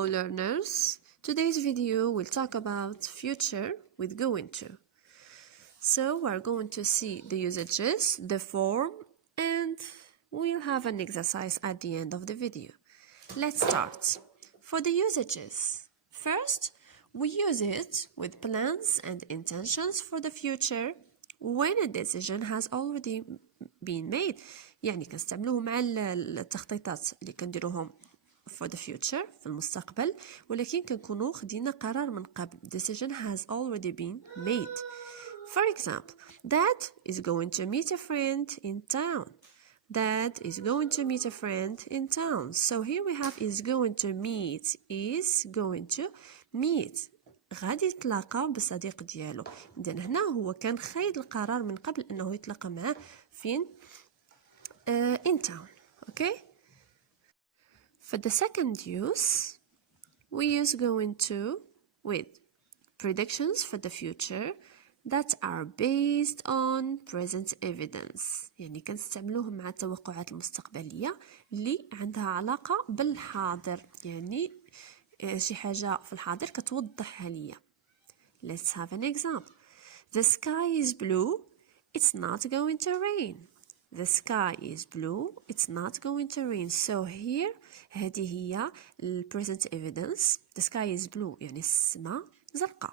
Hello learners, today's video will talk about future with going to. So we're going to see the usages, the form, and we'll have an exercise at the end of the video. Let's start. For the usages, first we use it with plans and intentions for the future when a decision has already been made. يعني كنستعملوه مع التخطيطات اللي كنديروهم for the future في المستقبل ولكن كنكونوا خدينا قرار من قبل. Decision has already been made. For example, Dad is going to meet a friend in town. Dad is going to meet a friend in town. So here we have is going to meet, is going to meet. غادي يتلاقى بالصديق ديالو. إذن هنا هو كان خايد القرار من قبل أنه يتلاقى معاه فين in town. Okay? For the second use, we use going to with predictions for the future that are based on present evidence. يعني كنستعملوهم مع التوقعات المستقبلية اللي عندها علاقة بالحاضر. يعني شي حاجة في الحاضر كتوضحها ليا. Let's have an example. The sky is blue. It's not going to rain. The sky is blue. It's not going to rain. So here هذه هي present evidence. The sky is blue يعني السماء زرقاء.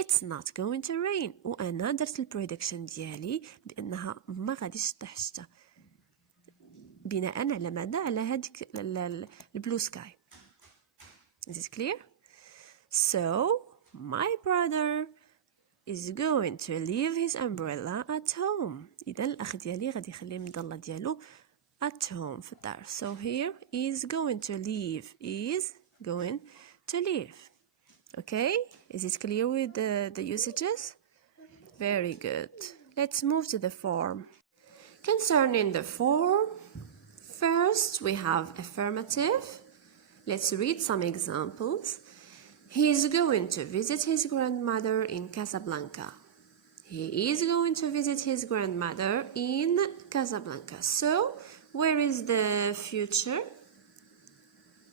It's not going to rain. وأنا درت البريدكشن ديالي بأنها ما غاديش تطيح الشتا بناء على ماذا؟ على هذيك البلو سكاي. Is it clear? So my brother is going to leave his umbrella at home. إذا الأخ ديالي غادي يخلي المظلة ديالو at home في الدار. So here is going to leave, is going to leave. Okay? Is it clear with the usages? Very good. Let's move to the form. Concerning the form, first we have affirmative. Let's read some examples. He is going to visit his grandmother in Casablanca. He is going to visit his grandmother in Casablanca. So, where is the future?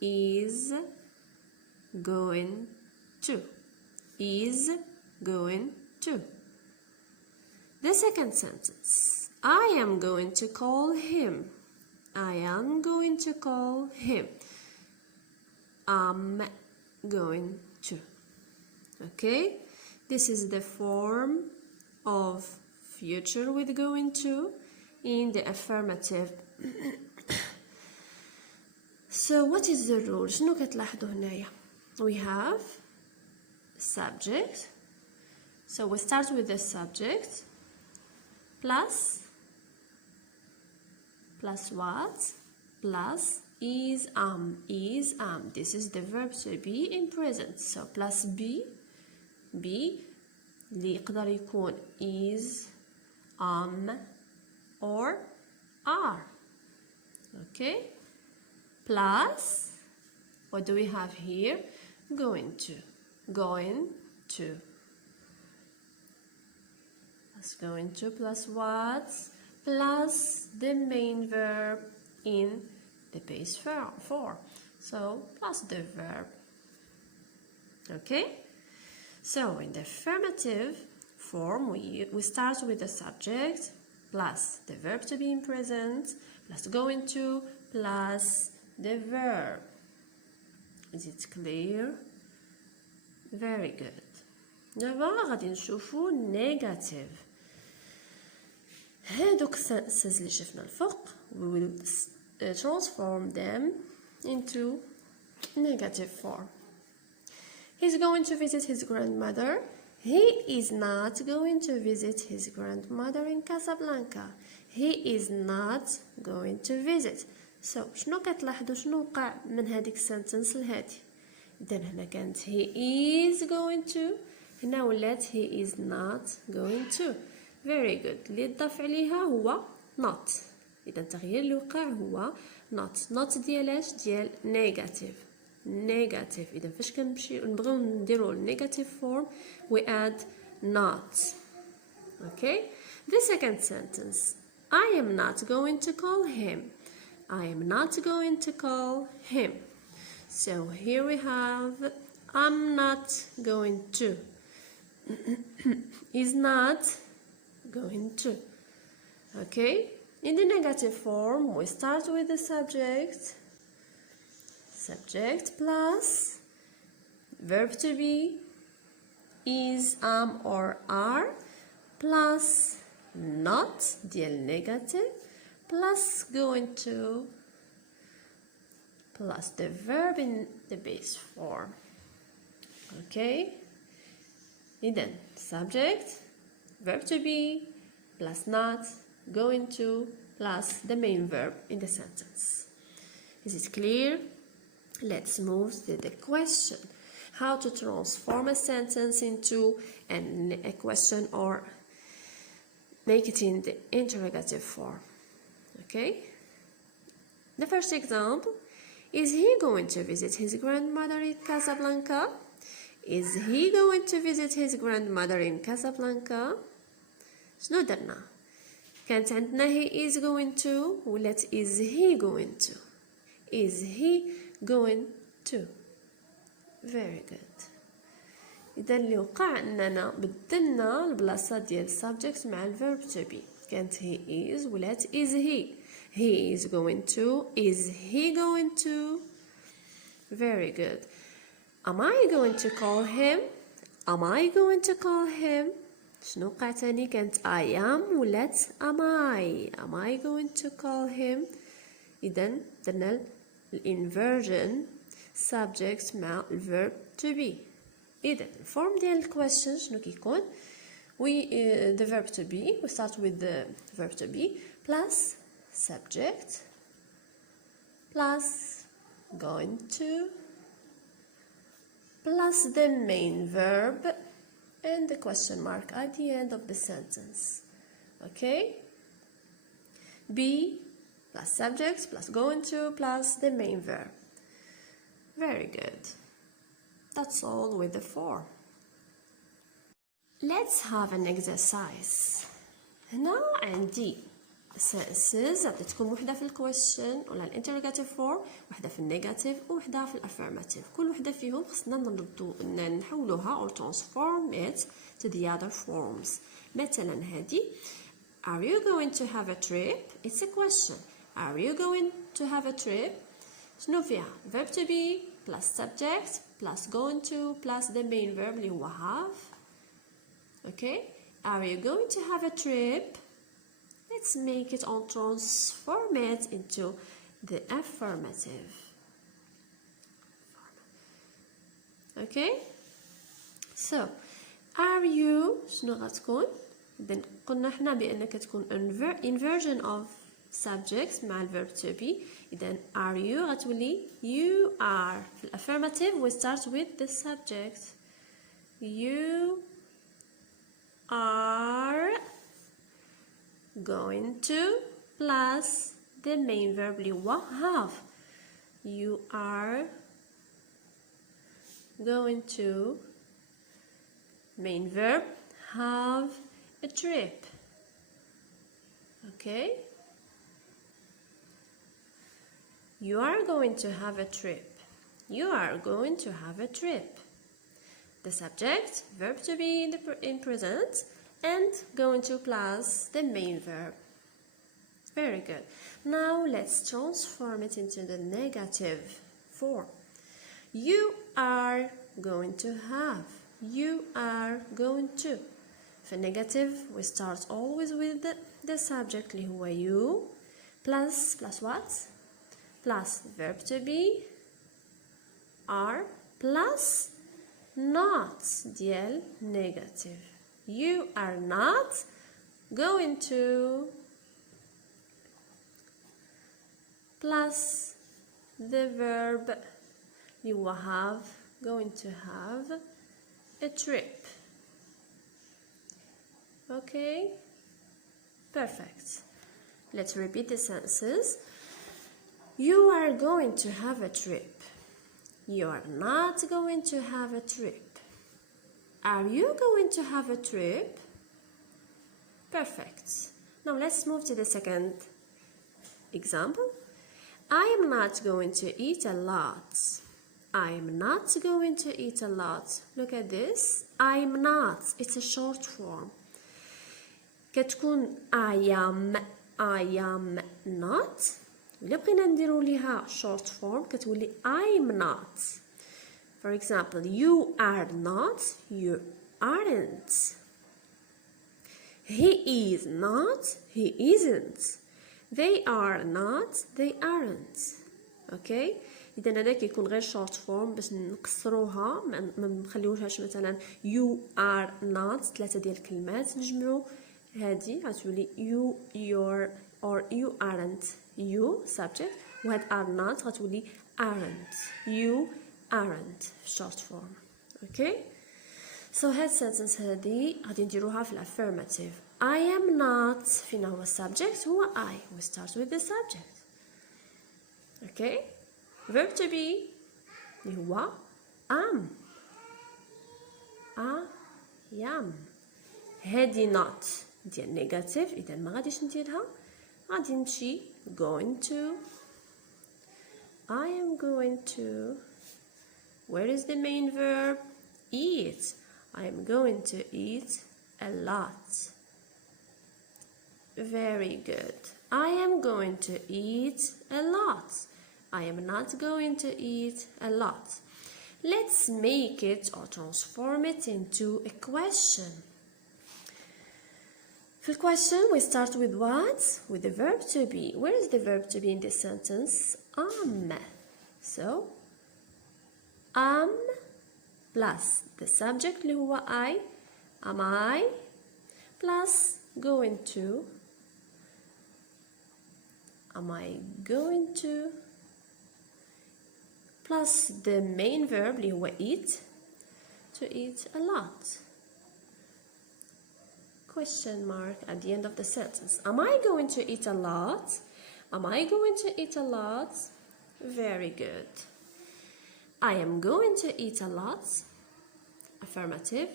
Is going to. Is going to. The second sentence. I am going to call him. I am going to call him. I'm going to. Okay? This is the form of future with going to in the affirmative. So what is the rule? شنو كتلاحظوا هنايا؟ We have subject. So we start with the subject plus what? Plus is am. This is the verb to be in present. So plus be اللي يقدر يكون is, am or are. Okay? Plus what do we have here? Going to. Plus going to plus what? Plus the main verb in the base form. So plus the verb. Okay? So in the affirmative form we start with the subject plus the verb to be in present plus going to plus the verb. Is it clear? Very good. دابا غادي نشوفو negative. هادوك السنتنسز اللي شفنا الفوق we will transform them into negative form. He's going to visit his grandmother. He is not going to visit his grandmother in Casablanca. He is not going to visit. So شنو كتلاحظوا شنو وقع من هذيك السنتنس لهادي؟ إذن هنا كانت he is going to هنا ولات he is not going to. Very good. اللي ضاف عليها هو not. إذا التغيير اللي وقع هو not ديال ديال negative. إذا فاش كنمشي نبغيو نديرو negative form we add not. Okay? The second sentence. I am not going to call him. I am not going to call him. So here we have I'm not going to. Is not going to. Okay? In the negative form, we start with the subject. Subject plus verb to be, is, am, or are, plus not, ديال negative, plus going to, plus the verb in the base form. Okay? إذن subject, verb to be, plus not, going to, plus the main verb in the sentence. Is it clear? Let's move to the question. How to transform a sentence into a question or make it in the interrogative form. Okay? The first example, is he going to visit his grandmother in Casablanca? Is he going to visit his grandmother in Casablanca? شنو درنا؟ كانت عندنا he is going to ولات is he going to. Is he going to. Very good. إذا اللي وقع أننا بدلنا البلاصة ديال subject مع الverb to be. كانت he is ولات is he. He is going to. Is he going to. Very good. Am I going to call him? Am I going to call him? شنو وقع تاني؟ كانت I am ولات am I. Am I going to call him? إذا درنا الانفيرجن subject مع الverb to be. إذا الفورم ديال الكويستشن شنو كيكون؟ the verb to be, we start with the verb to be plus subject plus going to plus the main verb and the question mark at the end of the sentence. Okay? Be plus subject plus going to plus the main verb. Very good. That's all with the form. Let's have an exercise. هنا عندي sentences عطيتكم وحدة في الكويشن ولا الانتروجاتيف فورم، وحدة في النيجاتيف وحدة في الافيرماتيف. كل وحدة فيهم خصنا نحولوها or transform it to the other forms. مثلا هذه Are you going to have a trip? It's a question. Are you going to have a trip? شنو فيها؟ verb to be plus subject plus going to plus the main verb اللي هو have. Okay? Are you going to have a trip? Let's make it or transform it into the affirmative. Okay? So, are you شنو غتكون؟ إذن قلنا حنا بأن كتكون inversion of subjects مع الverb to be. إذن are you غتولي you are. في الأفirmative we start with the subject. You are going to plus the main verb اللي هو have. You are going to main verb have a trip. Okay? You are going to have a trip. You are going to have a trip. The subject, verb to be in present, and going to plus the main verb. Very good. Now let's transform it into the negative form. You are going to have. You are going to. For negative, we start always with the subject اللي هو you plus what? Plus verb to be are plus not ديال negative. You are not going to plus the verb you will have going to have a trip. Okay? Perfect. Let's repeat the sentences. You are going to have a trip. You are not going to have a trip. Are you going to have a trip? Perfect. Now let's move to the second example. I am not going to eat a lot. I'm not going to eat a lot. Look at this. I'm not. It's a short form. كتكون I am not. إلا بغينا نديرو ليها short form كتولي I'm not. For example, you are not, you aren't. He is not, he isn't. They are not, they aren't. Okay? إذا هذا كيكون غير short form باش نقصروها ما نخليوهاش مثلا you are not 3 ديال الكلمات نجمعو هادي غتولي you, your or you aren't. You subject وهاد are not غتولي aren't. You aren't short form. Okay? So هاد sentence هادي غادي نديروها في الافirmative. I am not فينا هو subject هو I. We start with the subject. Okay? Verb to be اللي هو am. I am. هادي not ديال negative إذا ما غاديش نديرها غادي نمشي going to. I am going to. Where is the main verb? Eat. I am going to eat a lot. Very good. I am going to eat a lot. I am not going to eat a lot. Let's make it or transform it into a question. For the question, we start with what? With the verb to be. Where is the verb to be in this sentence? Am. So, am plus the subject اللي هو I. Am I plus going to. Am I going to plus the main verb اللي هو eat. To eat a lot. Question mark at the end of the sentence. Am I going to eat a lot? Am I going to eat a lot? Very good. I am going to eat a lot. Affirmative.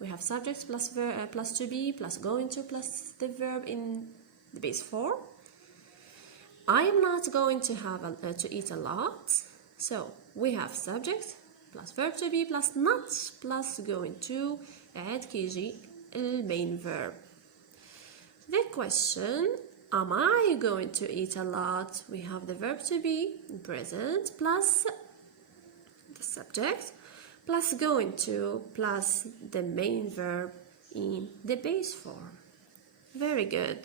We have subjects plus verb plus to be plus going to plus the verb in the base form. I am not going to have to eat a lot. So we have subject plus verb to be plus not plus going to add كيجي main verb. The question, am I going to eat a lot? We have the verb to be present plus the subject plus going to plus the main verb in the base form. Very good.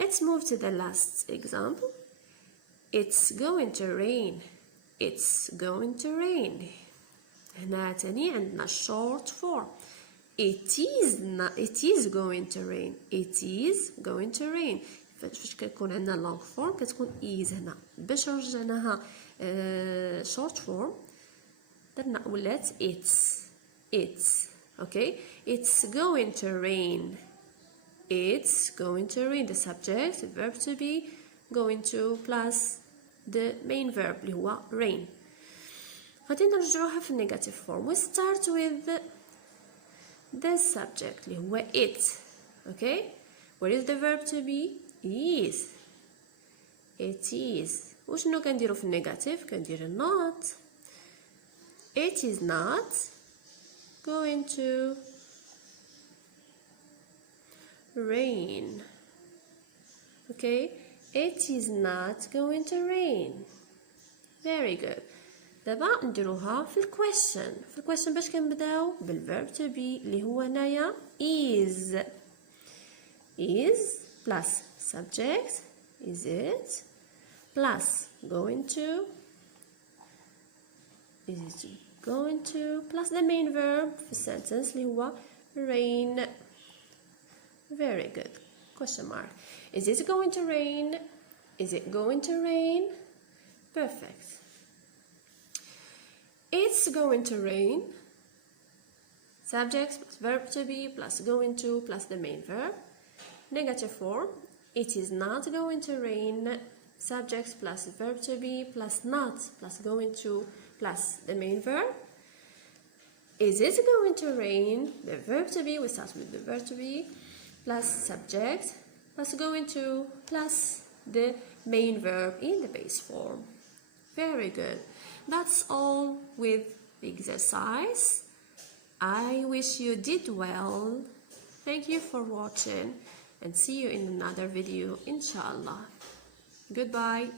Let's move to the last example. It's going to rain. It's going to rain. هنا تاني عندنا short form. It is going to rain. It is going to rain. فاش كتكون عندنا long form كتكون is هنا. باش رجعناها short form درنا ولات it's. Okay? It's going to rain. It's going to rain. The subject, the verb to be, going to plus the main verb اللي هو rain. غادي نرجعوها في negative form. We start with the subject اللي هو it. Okay? Where is the verb to be? Is. It is. وشنو كنديرو في النيجاتيف؟ كندير not. It is not going to rain. Okay? It is not going to rain. Very good. دابا نديروها في الكويشن. في الكويشن باش كنبداو بالverb to be اللي هو هنايا is. Is plus subject is it plus going to is it going to plus the main verb في sentence اللي هو rain. Very good. Question mark. Is it going to rain? Is it going to rain? Perfect. It's going to rain. Subject plus verb to be plus going to plus the main verb. Negative form. It is not going to rain. Subject plus verb to be plus not plus going to plus the main verb. Is it going to rain? The verb to be, we start with the verb to be plus subject plus going to plus the main verb in the base form. Very good. That's all with the exercise. I wish you did well. Thank you for watching and see you in another video, inshallah. Goodbye.